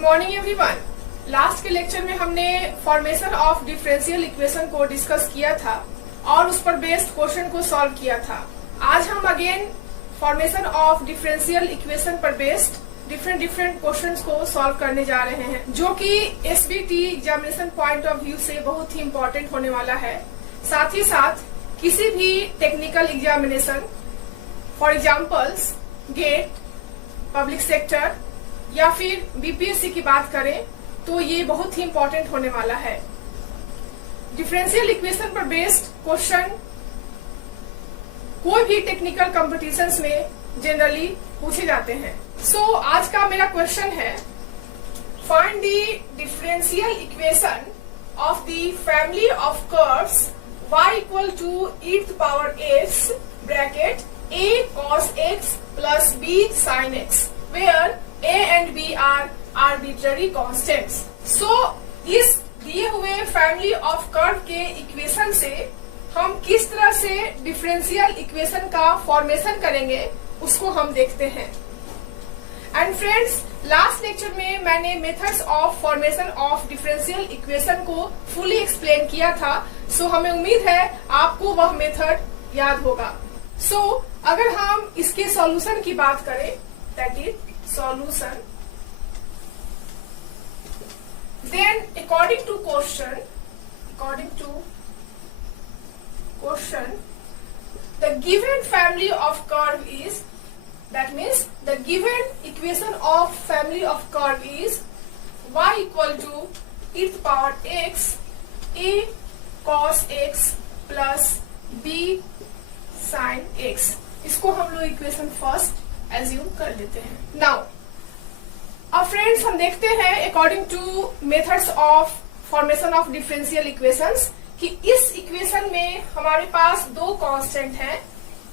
Good morning everyone. Last के lecture में हमने फॉर्मेशन ऑफ डिफरेंशियल इक्वेशन को डिस्कस किया था और उस पर बेस्ड क्वेश्चन को सॉल्व किया था। आज हम again formation of differential equation पर बेस्ड डिफरेंट क्वेश्चंस को सॉल्व करने जा रहे हैं, जो कि SBT examination point of view से बहुत ही इम्पोर्टेंट होने वाला है। साथ ही साथ किसी भी technical examination, for examples GATE, public sector या फिर बीपीएससी की बात करें तो ये बहुत ही इम्पोर्टेंट होने वाला है। डिफरेंशियल इक्वेशन पर बेस्ड क्वेश्चन कोई भी टेक्निकल कॉम्पिटिशन्स में जनरली पूछे जाते हैं। सो आज का मेरा क्वेश्चन है, find the differential equation of the family of curves y equal to e⁻x bracket a cos x plus b sin x where a and b are arbitrary constants। So इस दिए हुए फैमिली ऑफ कर्व के equation से हम किस तरह से differential equation का फॉर्मेशन करेंगे उसको हम देखते हैं। एंड फ्रेंड्स, लास्ट लेक्चर में मैंने methods of formation of differential equation को फुली एक्सप्लेन किया था। सो हमें उम्मीद है आपको वह मेथड याद होगा। सो अगर हम इसके सॉल्यूशन की बात करें, that is solution, then according to question the given family of curve is, that means the given equation of family of curve is y equal to e⁻x a cos x plus b sin x। इसको हम लोग equation first assume कर लेते हैं। Now अब friends हम देखते हैं according two methods of formation of differential equations कि इस इक्वेशन में हमारे पास दो कांस्टेंट हैं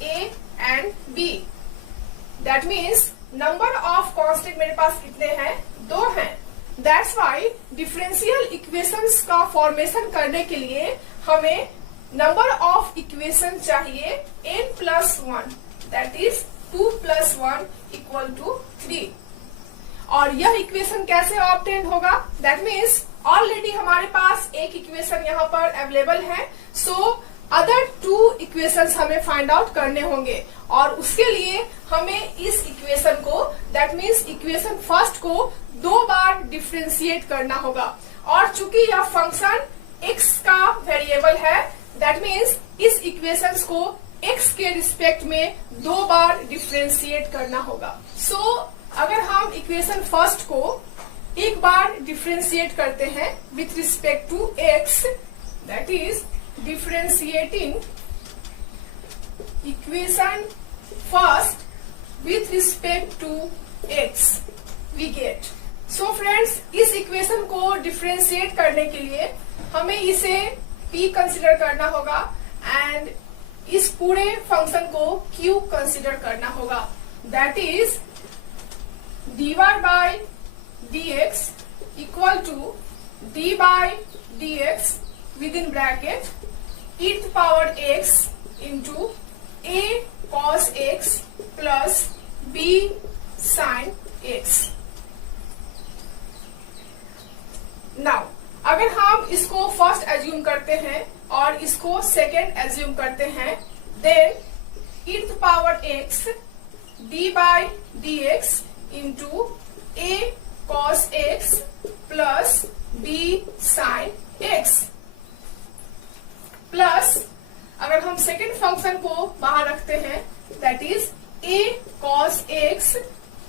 a and b। That means number of constant मेरे पास कितने हैं? दो हैं। दैट्स वाई डिफरेंशियल इक्वेशंस का फॉर्मेशन करने के लिए हमें नंबर ऑफ इक्वेशन चाहिए n+1, that is 2 + 1 equal to 3। और यह इक्वेशन कैसे ऑब्टेन होगा? दैट मीन्स ऑलरेडी हमारे पास एक इक्वेशन यहाँ पर अवेलेबल है। सो अदर टू इक्वेशंस हमें फाइंड आउट करने होंगे और उसके लिए हमें इस इक्वेशन को, दैट मीन्स इक्वेशन फर्स्ट को दो बार डिफरेंशिएट करना होगा। और चूंकि यह फंक्शन x का वेरिएबल है, दैट मीन्स इस इक्वेशंस को x के रिस्पेक्ट में दो बार डिफरेंशिएट करना होगा। सो अगर हम इक्वेशन फर्स्ट को एक बार डिफरेंशिएट करते हैं with respect to x, that is differentiating equation first with respect to x, we get. So friends, इस इक्वेशन को डिफरेंशिएट करने के लिए हमें इसे p कंसिडर करना होगा एंड इस पूरे फंक्शन को q कंसिडर करना होगा। That is dy by dx equal to d by dx within bracket e⁻x into a cos x plus b sin x। Now अगर हम इसको फर्स्ट एज्यूम करते हैं और इसको सेकेंड एज्यूम करते हैं, then e⁻x d by dx into a cos x plus b sin x plus अगर हम सेकेंड फंक्शन को बाहर रखते हैं, that is a cos x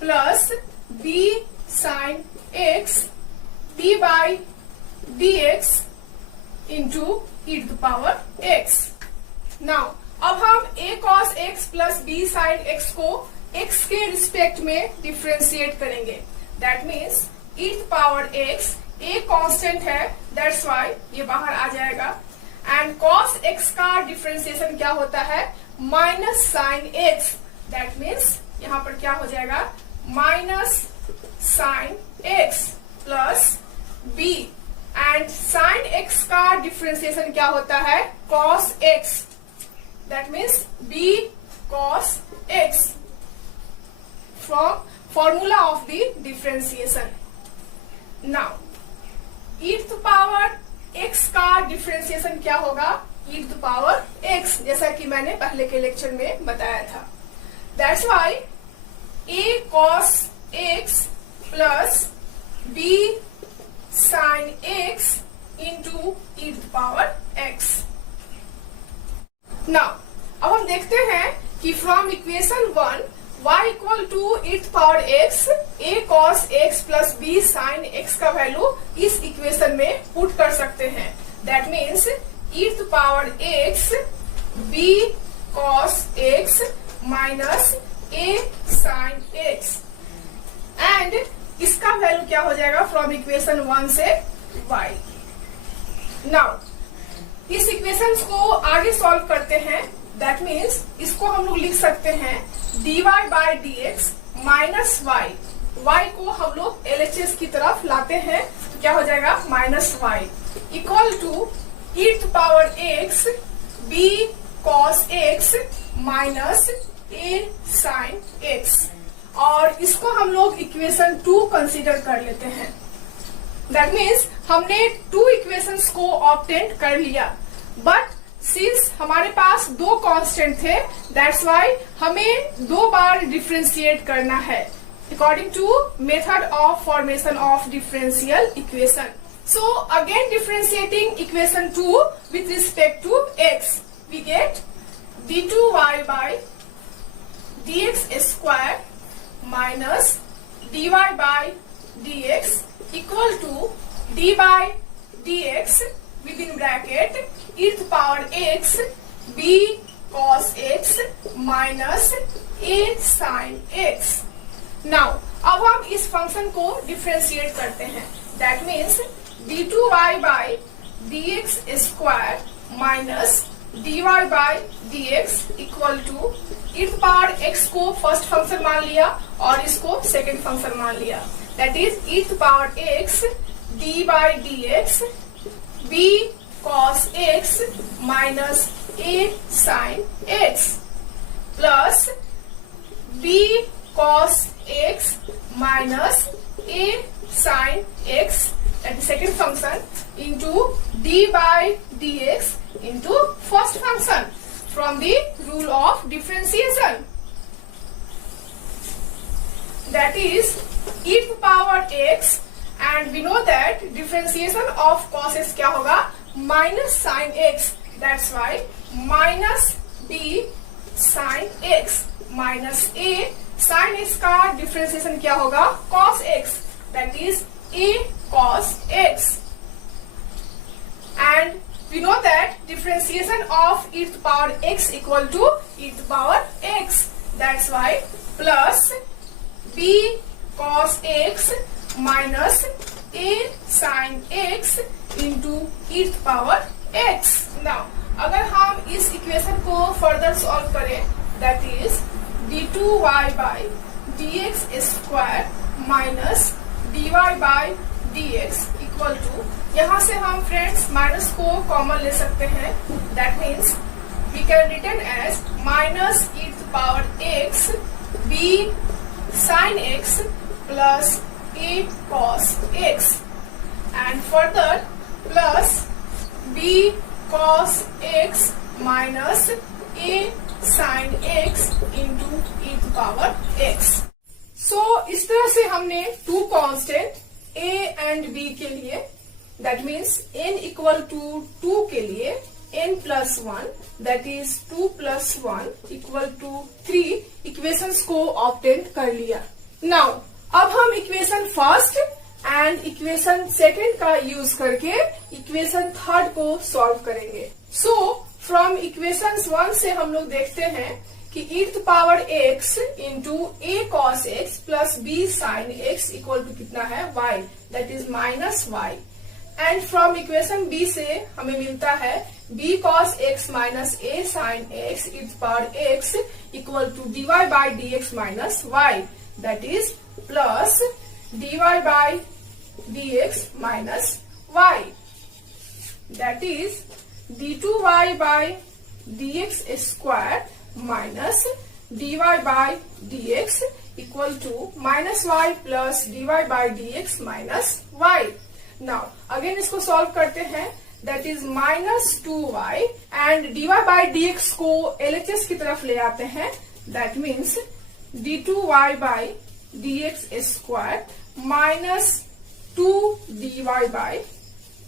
plus b sin x d by dx into e⁻x। Now अब हम a cos x plus b sin x को x के रिस्पेक्ट में डिफरेंशिएट करेंगे। That means e⁻x a constant है, दैट्स वाई ये बाहर आ जाएगा। एंड cos x का डिफरेंशिएशन क्या होता है? Minus sine x, that means यहाँ पर क्या हो जाएगा? Minus sine x plus b। And sine x का डिफरेंशिएशन क्या होता है? cos x, that means b cos x from formula of the differentiation। Now e power x का डिफरेंशिएशन क्या होगा? e पावर x, जैसा कि मैंने पहले के लेक्चर में बताया था। That's why a cos x plus b sin x into e power x। Now अब हम देखते हैं कि from equation 1 y equal to e power x, a cos x plus b sin x का वैल्यू इस इक्वेशन में put कर सकते हैं। That means e power x b cos x minus a sin x, and इसका value क्या हो जाएगा फ्रॉम इक्वेशन 1 से y। नाउ इस इक्वेशंस को आगे सॉल्व करते हैं। दैट मीन्स इसको हम लोग लिख सकते हैं dy by d x minus y. y को हम लोग LHS की तरफ लाते हैं तो क्या हो जाएगा? Minus y equal to e power x b cos x minus a sin x, और इसको हम लोग इक्वेशन 2 कंसीडर कर लेते हैं। दैट मीन्स हमने 2 इक्वेशंस को ऑब्टेन कर लिया, बट सिंस हमारे पास 2 कांस्टेंट थे, दैट्स वाई हमें 2 बार डिफरेंशिएट करना है according to method of formation of differential equation. So again differentiating equation 2 with respect to x, we get d2y by dx square minus dy by dx equal to d by dx with in bracket e power x b cos x minus a sin x। Now अब हम इस function को differentiate करते हैं। That means d2y by dx square minus dy by dx equal to e power x को first function मान लिया और इसको सेकेंड फंक्शन मान लिया। That is e power x d by dx b cos x minus a sin x plus b cos x minus a sin x that is second function into d by dx into first function from the rule of differentiation, that is e to power x, and we know that differentiation of cos x क्या होगा? Minus sine x, that's why minus b sine x minus a sine x का differentiation क्या होगा? Cos x, that is a cos x, and we know that differentiation of e to power x equal to e to power x, that's why plus b cos x minus a sin x into e to power x। Now अगर हम इस equation को further solve करें, that is d2y by dx square minus dy by dx equal to, यहाँ से हम friends minus को common ले सकते हैं। That means we can written as minus e to power x b sin x plus a cos x, and further plus b cos x minus a sin x into e to power x। So इस तरह से हमने 2 constant a and b के लिए, that means n equal to 2 के लिए n plus 1, that is 2 plus 1 equal to 3 equations को obtain कर लिया। नाउ अब हम equation first and equation second का यूज करके इक्वेशन थर्ड को सॉल्व करेंगे। सो फ्रॉम इक्वेशन 1 से हम लोग देखते हैं कि e to power x into a cos x plus b sin x equal to कितना है? y, that is minus y, and from equation b से हमें मिलता है b cos x minus a sin x e to power x equal to dy by dx minus y, that is plus dy by dx minus y, that is d2y by dx square minus dy by dx equal to minus y plus dy by dx minus y. Now again इसको solve करते हैं. That is minus 2y and dy by dx को LHS की तरफ ले आते हैं. That means d2y by dx square minus 2 dy by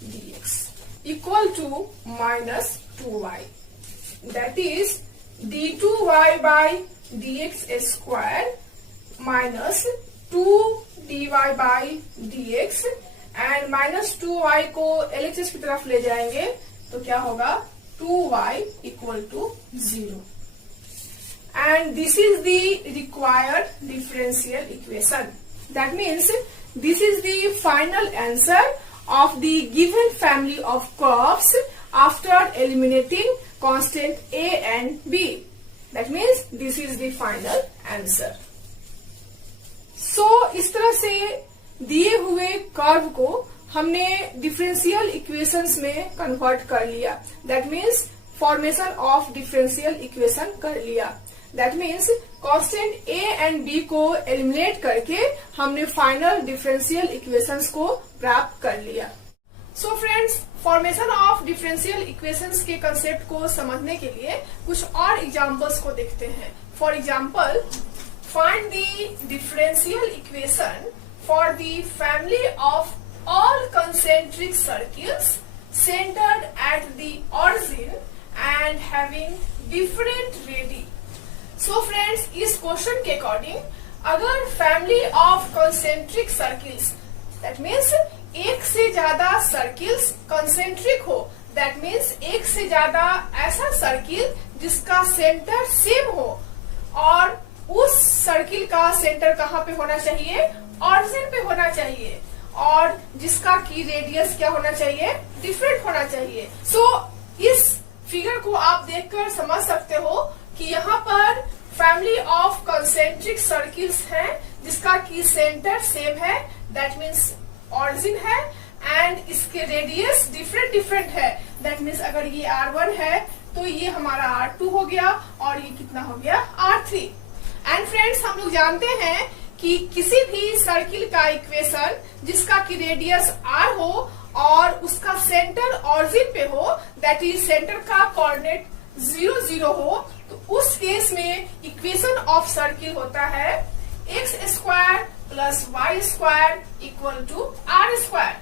dx equal to minus 2y. That is d2y by dx square minus 2 dy by dx and minus 2y को LHS की तरफ ले जाएंगे तो क्या होगा 2y equal to 0. And this is the required differential equation. That means this is the final answer of the given family of curves after eliminating constant a and b. That means this is the final answer. So इस तरह से दिए हुए curve को हमने differential equations में convert कर लिया. That means formation of differential equation कर लिया. That means constant a and b को एलिमिनेट करके हमने फाइनल डिफरेंशियल इक्वेशंस को प्राप्त कर लिया. So friends, formation of differential equations के कंसेप्ट को समझने के लिए कुछ और एग्जांपल्स को देखते हैं. For example, find the differential equation for the family of all concentric circles centered at the origin and having different radii. So friends, इस क्वेश्चन के अकॉर्डिंग अगर family of concentric circles, that means एक से ज्यादा circles concentric हो, that means एक से ज्यादा ऐसा सर्किल जिसका सेंटर सेम हो और उस सर्किल का सेंटर कहाँ पे होना चाहिए, ऑरिजिन पे होना चाहिए, और जिसका की रेडियस क्या होना चाहिए, डिफरेंट होना चाहिए. सो इस फिगर को आप देखकर समझ सकते हो कि यहाँ पर फैमिली ऑफ कंसेंट्रिक सर्किल्स है जिसका की सेंटर सेम है, दैट मीन्स ऑरिजिन है, एंड इसके रेडियस डिफरेंट है. दैट मीन्स अगर ये R1 है तो ये हमारा R2 हो गया और ये कितना हो गया, R3. एंड फ्रेंड्स, हम लोग जानते हैं कि किसी भी सर्किल का इक्वेशन जिसका की रेडियस r हो और उसका सेंटर ऑरिजिन पे हो, दैट इज सेंटर का कोऑर्डिनेट 0 0 हो, तो उस केस में इक्वेशन ऑफ सर्किल होता है x square plus y square equal to r square.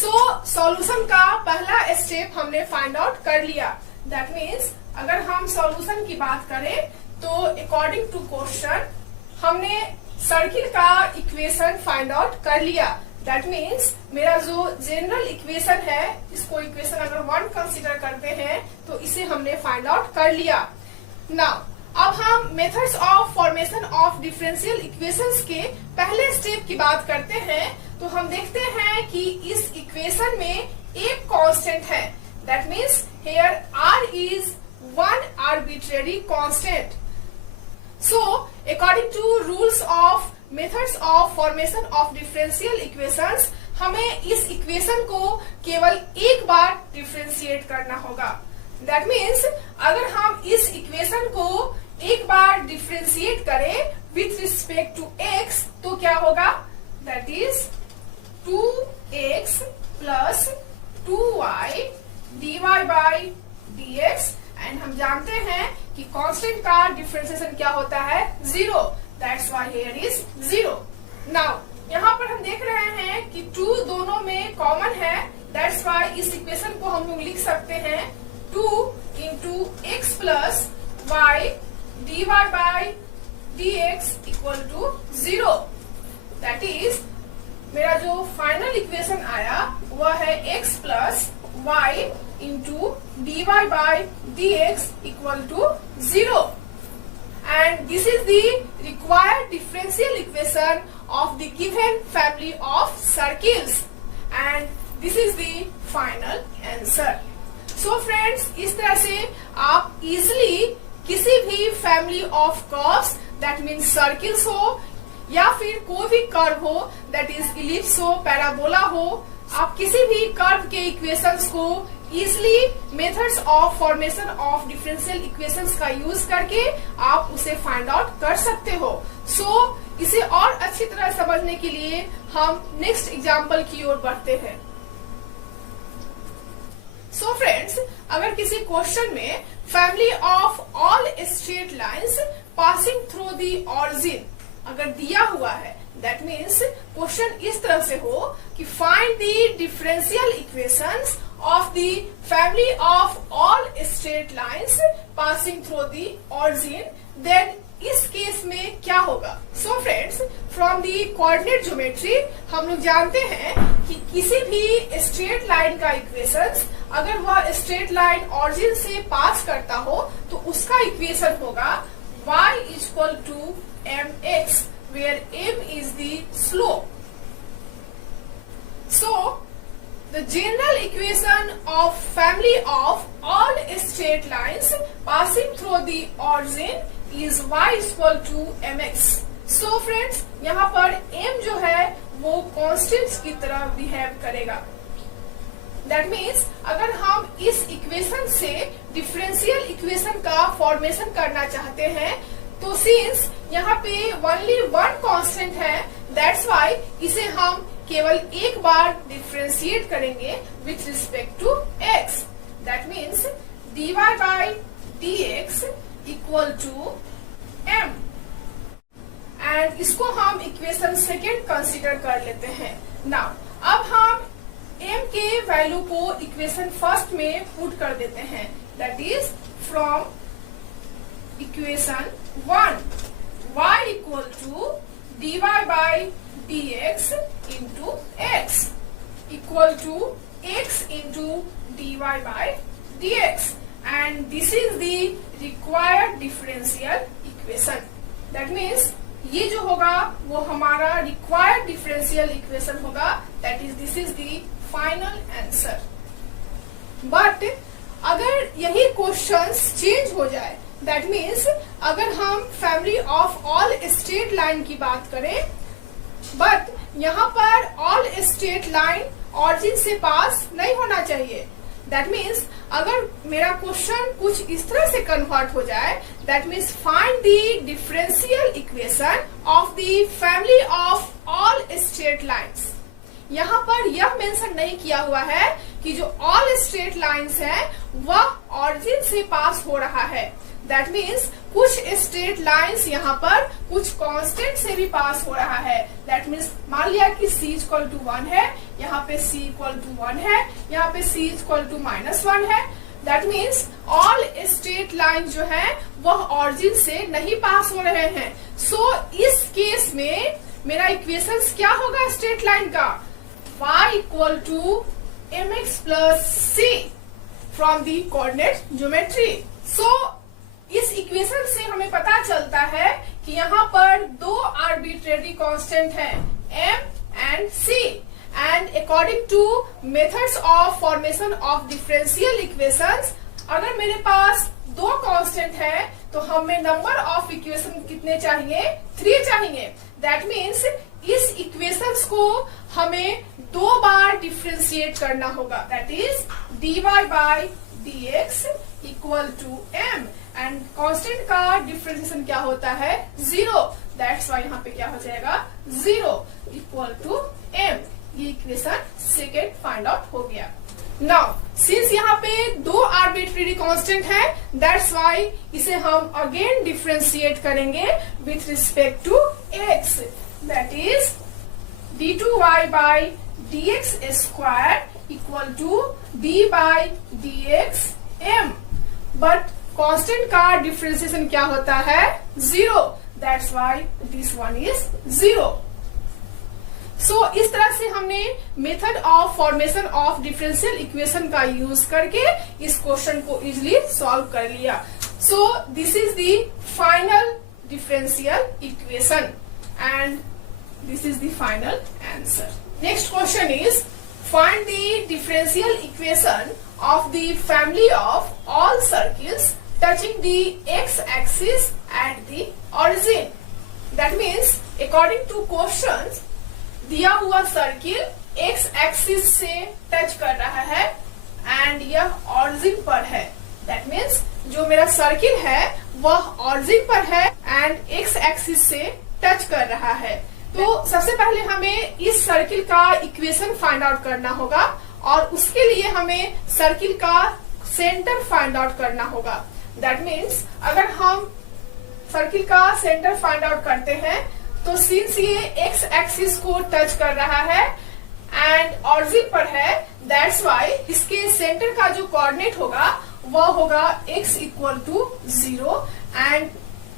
So solution का पहला स्टेप हमने फाइंड आउट कर लिया. दैट मीन्स अगर हम सॉल्यूशन की बात करें तो अकॉर्डिंग टू क्वेश्चन हमने सर्किल का इक्वेशन फाइंड आउट कर लिया. दैट मीन्स मेरा जो जनरल इक्वेशन है, इसको इक्वेशन अगर 1 कंसीडर करते हैं तो इसे हमने फाइंड आउट कर लिया. नाउ अब हम methods of formation of differential equations के पहले स्टेप की बात करते हैं. तो हम देखते हैं कि इस इक्वेशन में एक कांस्टेंट है. That means here r is one arbitrary constant. So, according to rules of methods of formation of differential equations, हमें इस इक्वेशन को केवल एक बार डिफरेंशिएट करना होगा. That means अगर हम इस इक्वेशन को एक बार डिफरेंशिएट करें with respect to x तो क्या होगा, that is 2x plus 2y dy by dx. And हम जानते हैं कि कांस्टेंट का डिफरेंशिएशन क्या होता है, 0. That's why here is 0. Now यहाँ पर हम देख रहे हैं कि 2 दोनों में कॉमन है. दैट्स व्हाई इस इक्वेशन को हम लोग लिख सकते हैं 2 into x plus y dy by dx equal to 0. That is मेरा जो फाइनल इक्वेशन आया वह है x plus y into dy by dx equal to 0. And this is the required differential equation of the given family of circles. And this is the final answer. So friends, इस तरह से आप easily किसी भी family of curves, that means circles हो या फिर कोई भी कर्व हो, that is ellipse हो, पैराबोला हो, आप किसी भी कर्व के इक्वेशंस को easily methods of formation of differential equations का यूज करके आप उसे फाइंड आउट कर सकते हो. सो इसे और अच्छी तरह समझने के लिए हम नेक्स्ट एग्जाम्पल की ओर बढ़ते हैं। सो फ्रेंड्स, अगर किसी क्वेश्चन में family of all straight lines passing through the origin अगर दिया हुआ है, दैट मीन्स क्वेश्चन इस तरह से हो कि find the differential equations of the family of all straight lines passing through the origin, then इस केस में क्या होगा? So friends, from the coordinate geometry हम लोग जानते हैं कि किसी भी स्ट्रेट लाइन का इक्वेशंस अगर वह स्ट्रेट लाइन ऑरिजिन से पास करता हो तो उसका इक्वेशन होगा y equal to mx, where m is the slope. So the general equation of family of all straight lines passing through the origin is y equal to mx. So friends, यहाँ पर m जो है वो constants की तरह behave करेगा। That means अगर हम इस इक्वेशन से डिफरेंशियल इक्वेशन का फॉर्मेशन करना चाहते हैं तो सिंस यहाँ पे ओनली वन कांस्टेंट है, दैट्स व्हाई इसे हम केवल एक बार डिफरेंशिएट करेंगे with respect to x। That means dy by dx equal to m, and इसको हम इक्वेशन सेकेंड कंसीडर कर लेते हैं। नाउ अब हम m के वैल्यू को इक्वेशन फर्स्ट में पुट कर देते हैं, that is from equation 1 y equal to dy by dx into x equal to x into dy by dx, and this is the required differential equation. That means ये जो होगा वो हमारा required differential equation होगा, that is this is the final answer. But अगर यही questions change हो जाए, दैट मीन्स अगर हम family of all straight line की बात करें बट यहाँ पर ऑल स्ट्रेट लाइन ऑरिजिन से पास नहीं होना चाहिए, दैट मीन्स अगर मेरा क्वेश्चन कुछ इस तरह से कन्वर्ट हो जाए, that means find the differential equation of the family of all straight lines. यहाँ पर यह मेंशन नहीं किया हुआ है कि जो ऑल स्ट्रेट लाइंस है वह ऑरिजिन से पास हो रहा है। दैट मीन्स कुछ स्ट्रेट लाइंस यहाँ पर कुछ कांस्टेंट से भी पास हो रहा है। दैट मीन्स मान लिया कि c इक्वल टू 1 है, यहाँ पे c इक्वल टू 1 है, यहाँ पे c इक्वल टू -1 है। That means all straight line जो है वह ऑरिजिन से नहीं पास हो रहे हैं। सो इस केस में मेरा इक्वेशन क्या होगा स्ट्रेट लाइन का? y equal to mx plus c from the coordinate geometry. So इस इक्वेशन से हमें पता चलता है कि यहाँ पर दो आर्बिट्रेरी कांस्टेंट हैं, m and c, and according two methods of formation of differential equations अगर मेरे पास दो कांस्टेंट है तो हमें नंबर ऑफ इक्वेशन कितने चाहिए? 3 चाहिए। दैट मीन्स इस इक्वेशंस को हमें दो बार डिफरेंशिएट करना होगा, that is dy by dx equal to m, and constant का डिफरेंशिएशन क्या होता है? 0। दैट्स व्हाई यहाँ पे क्या हो जाएगा? 0 इक्वल टू m। ये इक्वेशन सेकेंड फाइंड आउट हो गया। नाउ सिंस यहाँ पे दो आर्बिट्रेरी कांस्टेंट है, दैट्स व्हाई इसे हम अगेन डिफरेंशिएट करेंगे with respect to x, that is d2y by dx square equal to d by dx m। But constant का डिफरेंशिएशन क्या होता है? 0। That's why this one is 0। सो इस तरह से हमने method of formation of differential equation का यूज करके इस क्वेश्चन को इजिली सॉल्व कर लिया। So this is the final differential equation and this is the final answer. Next question is find the differential equation of the family of all circles touching the x-axis at the origin. That means, according to questions, दिया हुआ circle x-axis से touch कर रहा है and यह origin पर है। That means, जो मेरा सर्किल है वह origin पर है एंड x-axis से टच कर रहा है। तो सबसे पहले हमें इस सर्किल का इक्वेशन फाइंड आउट करना होगा और उसके लिए हमें सर्किल का सेंटर फाइंड आउट करना होगा। दैट मीन्स अगर हम सर्किल का सेंटर फाइंड आउट करते हैं तो सिंस ये एक्स एक्सिस को टच कर रहा है एंड ऑरिजिन पर है, दैट्स वाई इसके सेंटर का जो कोऑर्डिनेट होगा वह होगा x इक्वल टू 0 एंड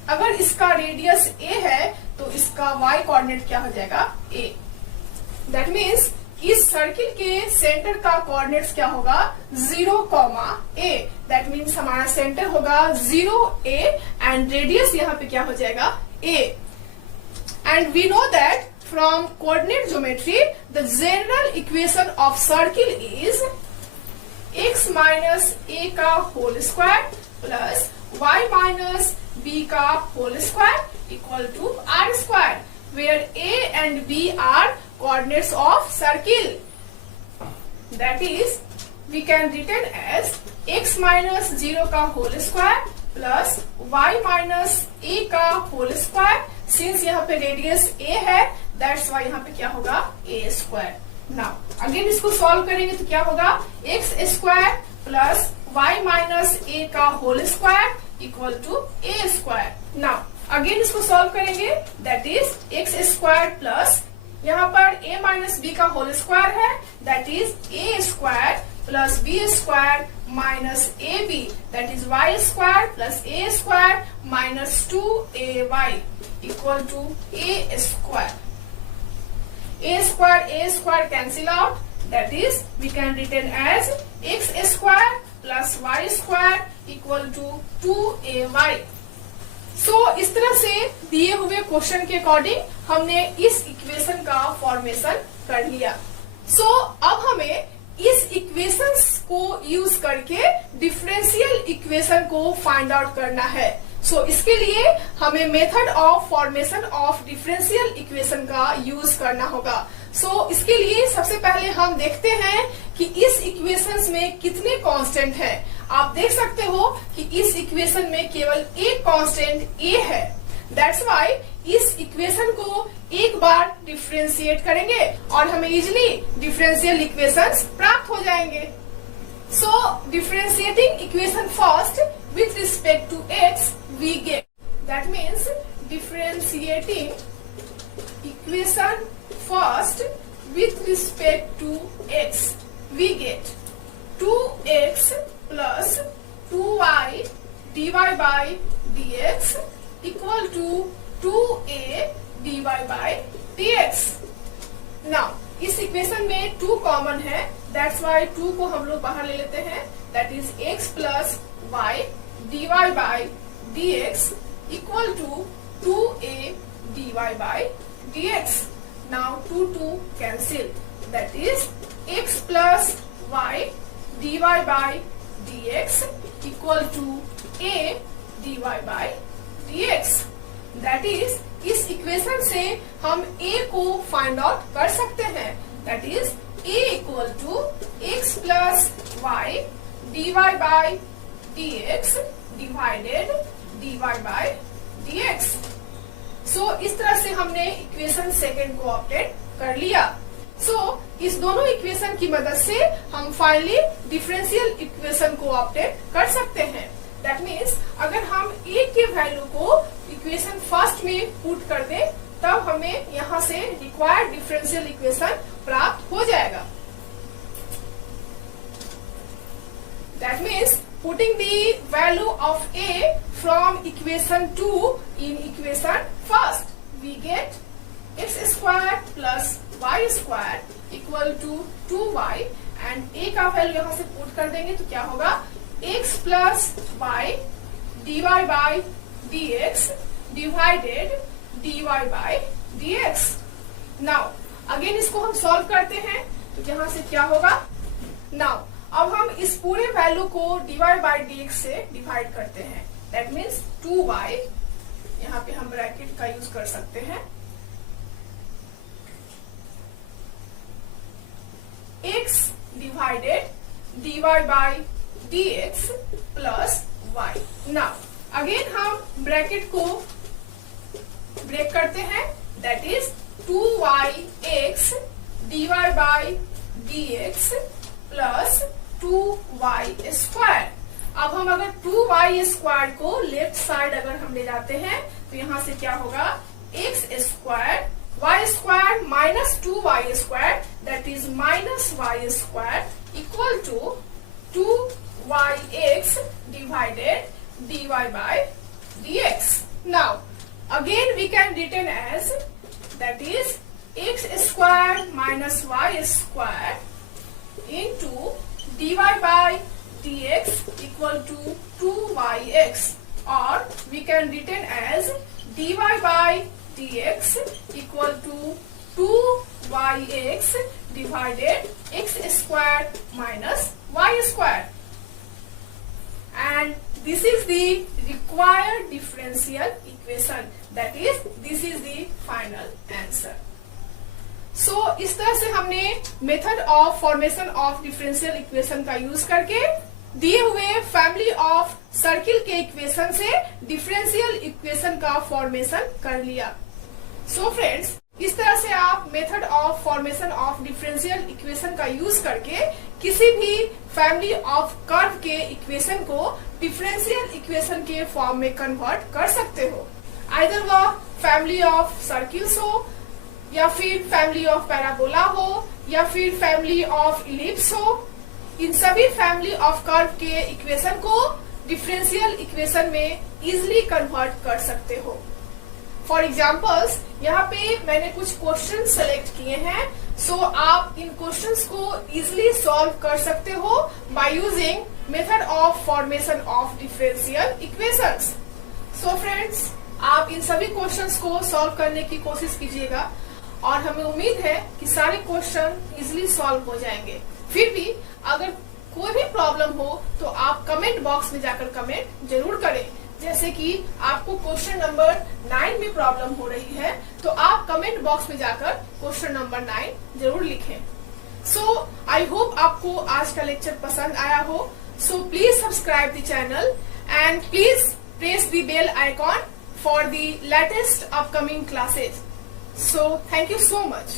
अगर इसका रेडियस a है तो इसका y कोऑर्डिनेट क्या हो जाएगा a। दैट मीन्स इस सर्किल के सेंटर का कोऑर्डिनेट्स क्या होगा 0, a। दैट मीन्स हमारा सेंटर होगा 0a एंड रेडियस यहाँ पे क्या हो जाएगा a। And we know that from coordinate geometry the general equation of circle is x minus a का whole square plus y minus b का whole square equal to r square, where a and b are coordinates of circle. That is, we can written as x minus 0 का whole square plus y minus a का whole square. Since यहाँ पे radius a है, that's why यहाँ पे क्या होगा a square. Now again इसको सॉल्व करेंगे तो क्या होगा x square plus y minus a का whole square equal to a square. Now again इसको सॉल्व करेंगे that is x square plus यहाँ पर a माइनस बी का होल स्क्वायर है, that is A square plus b square minus a b, that is y square plus a square minus 2ay equal to a square. a square cancel out, that is we can written as x square plus y square equal to 2ay। सो इस तरह से दिए हुए question के according हमने इस equation का formation कर लिया। सो अब हमें इस इक्वेशंस को यूज करके डिफरेंशियल इक्वेशन को फाइंड आउट करना है। सो इसके लिए हमें method of formation of differential equation का यूज करना होगा। सो इसके लिए सबसे पहले हम देखते हैं कि इस इक्वेशंस में कितने कांस्टेंट हैं। आप देख सकते हो कि इस इक्वेशन में केवल एक कांस्टेंट a है, दैट्स वाई इस इक्वेशन को एक बार डिफरेंशिएट करेंगे और हमें इजिली डिफरेंशियल इक्वेशंस प्राप्त हो जाएंगे। So differentiating equation first with respect to x we get, that means differentiating equation first with respect to x we get 2x plus 2y dy by dx equal to 2a dy by dx। Now इस equation में 2 common है, that's Y 2 को हम लोग बाहर ले लेते हैं, that is x plus y d y by d x equal to 2a dy by d x. Now 2 cancel, that is x plus y dy by d x equal to a dy by d x. That is इस equation से हम a को find out कर सकते हैं, that is a equal to x plus y d y by d x divided dy by d x. सो इस तरह से हमने इक्वेशन सेकेंड को ऑब्टेन कर लिया। सो इस दोनों इक्वेशन की मदद से हम फाइनली डिफरेंशियल इक्वेशन को ऑब्टेन कर सकते हैं। दैट मीन्स अगर हम a के वैल्यू को इक्वेशन फर्स्ट में पुट कर दें तब हमें यहाँ से रिक्वायर्ड डिफरेंशियल इक्वेशन प्राप्त हो जाएगा। That means putting the value of a from equation 2 in equation first we get x square plus y square equal to 2y and a का वैल्यू यहाँ से पुट कर देंगे तो क्या होगा x plus y d y by d x divided dy by d x. Now again इसको हम सॉल्व करते हैं तो यहाँ से क्या होगा, नाउ अब हम इस पूरे वैल्यू को dy बाई डी एक्स से डिवाइड करते हैं, दैट मीन्स 2y, यहाँ पे हम ब्रैकेट का यूज कर सकते हैं, x divided dy by dx plus y। Now again हम ब्रैकेट को ब्रेक करते हैं, that is 2yx dy by dx plus 2y square. अब हम अगर 2y स्क्वायर को लेफ्ट साइड अगर हम ले जाते हैं तो यहाँ से क्या होगा, x square y square minus 2y square that is minus y square equal to 2yx divided dy by dx. Now again we can written as that is x square minus y square into dy by dx equal to 2yx, or we can written as dy by dx equal to 2yx divided x square minus y square, and this is the required differential equation, that is this is the final answer. So इस तरह से हमने method of formation of differential equation का use करके दिए हुए family of circle के equation से डिफरेंशियल इक्वेशन का फॉर्मेशन कर लिया। सो फ्रेंड्स, इस तरह से आप method of formation of differential equation का यूज करके किसी भी फैमिली ऑफ कर्व के इक्वेशन को डिफरेंशियल इक्वेशन के फॉर्म में कन्वर्ट कर सकते हो। आइदर वह फैमिली ऑफ सर्किल्स हो, या फिर फैमिली ऑफ पैराबोला हो, या फिर फैमिली ऑफ इलिप्स हो। इन सभी फैमिली ऑफ कर्व के इक्वेशन को डिफरेंशियल इक्वेशन में इजिली कन्वर्ट कर सकते हो। फॉर एग्जाम्पल्स, यहाँ पे मैंने कुछ क्वेश्चन सेलेक्ट किए हैं, सो आप इन क्वेश्चंस को इजिली सॉल्व कर सकते हो by using method of formation of differential equations. So friends, आप इन सभी क्वेश्चंस को सॉल्व करने की कोशिश कीजिएगा और हमें उम्मीद है कि सारे क्वेश्चन इजिली सॉल्व हो जाएंगे। फिर भी अगर कोई भी प्रॉब्लम हो तो आप कमेंट बॉक्स में जाकर कमेंट जरूर करें। जैसे कि आपको क्वेश्चन नंबर 9 में प्रॉब्लम हो रही है तो आप कमेंट बॉक्स में जाकर क्वेश्चन नंबर 9 जरूर लिखें। सो आई होप आपको आज का लेक्चर पसंद आया हो। So please subscribe the channel and please press the bell icon for the latest upcoming classes. So thank you so much.